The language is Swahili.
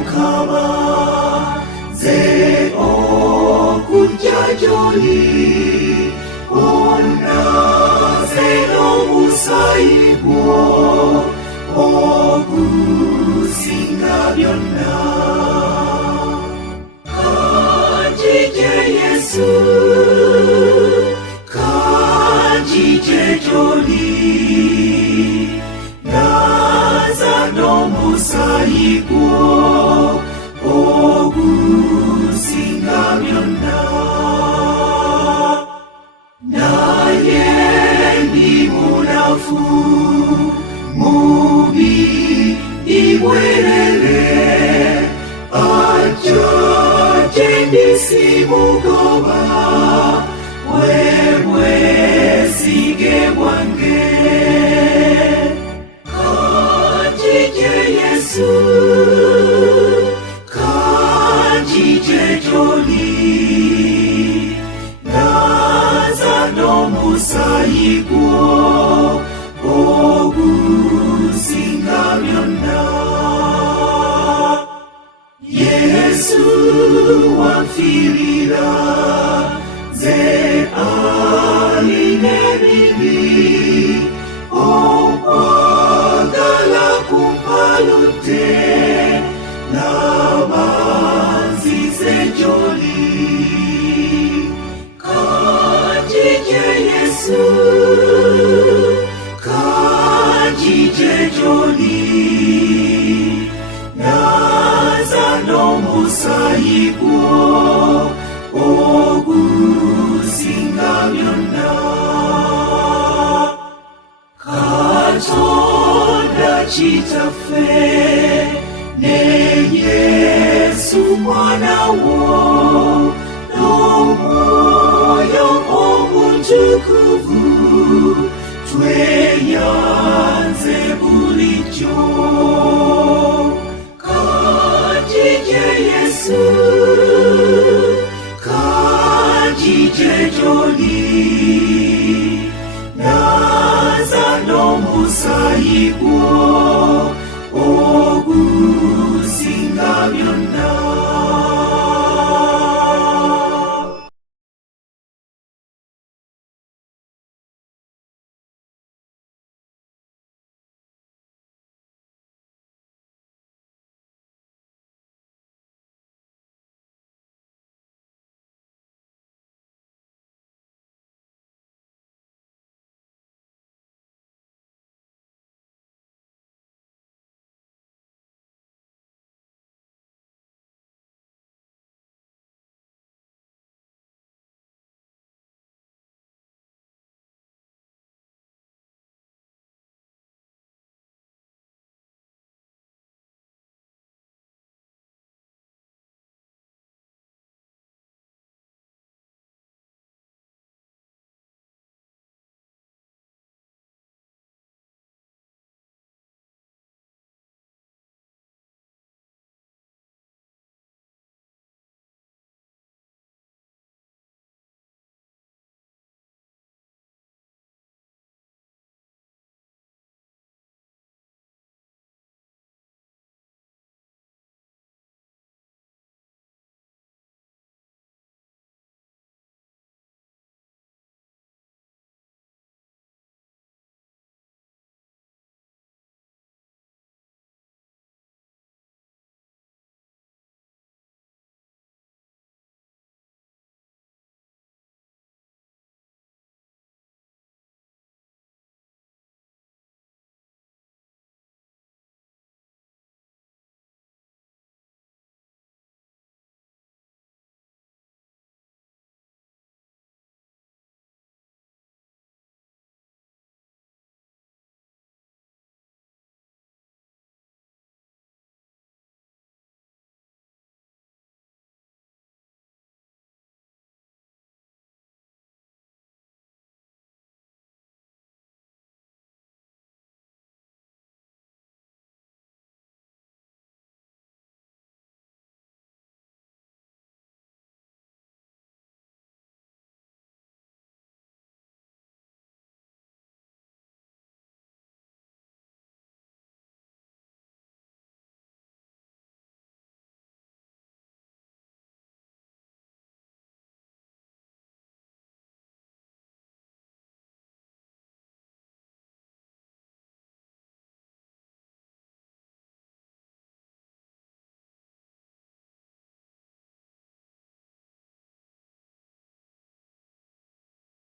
mukama ze okunjajoli ona zeno musaibo okusinga byonna kanjije Yesu kanjije joli naza n'omusayigwo ogusinga byonna naye ndi munafu mubi ibwerere aja gyendi simugoba wewe sige bwange kanjije Yesu kanjije joli naza n'omusayigwo ogusinga byonna Yesu wamfirira ze aline bibi okwagala kumpalute n'amanzize joli kanjije Yesu kanjije joli naza n'omusayigwo ogusinga byonna Katonda kitaffe ne Yesu mwana wo n'omwoyo omutukuvu tweyanze bulijjo kanjije Yesu kanjije joli naza n'omusayigwo ogusinga byonna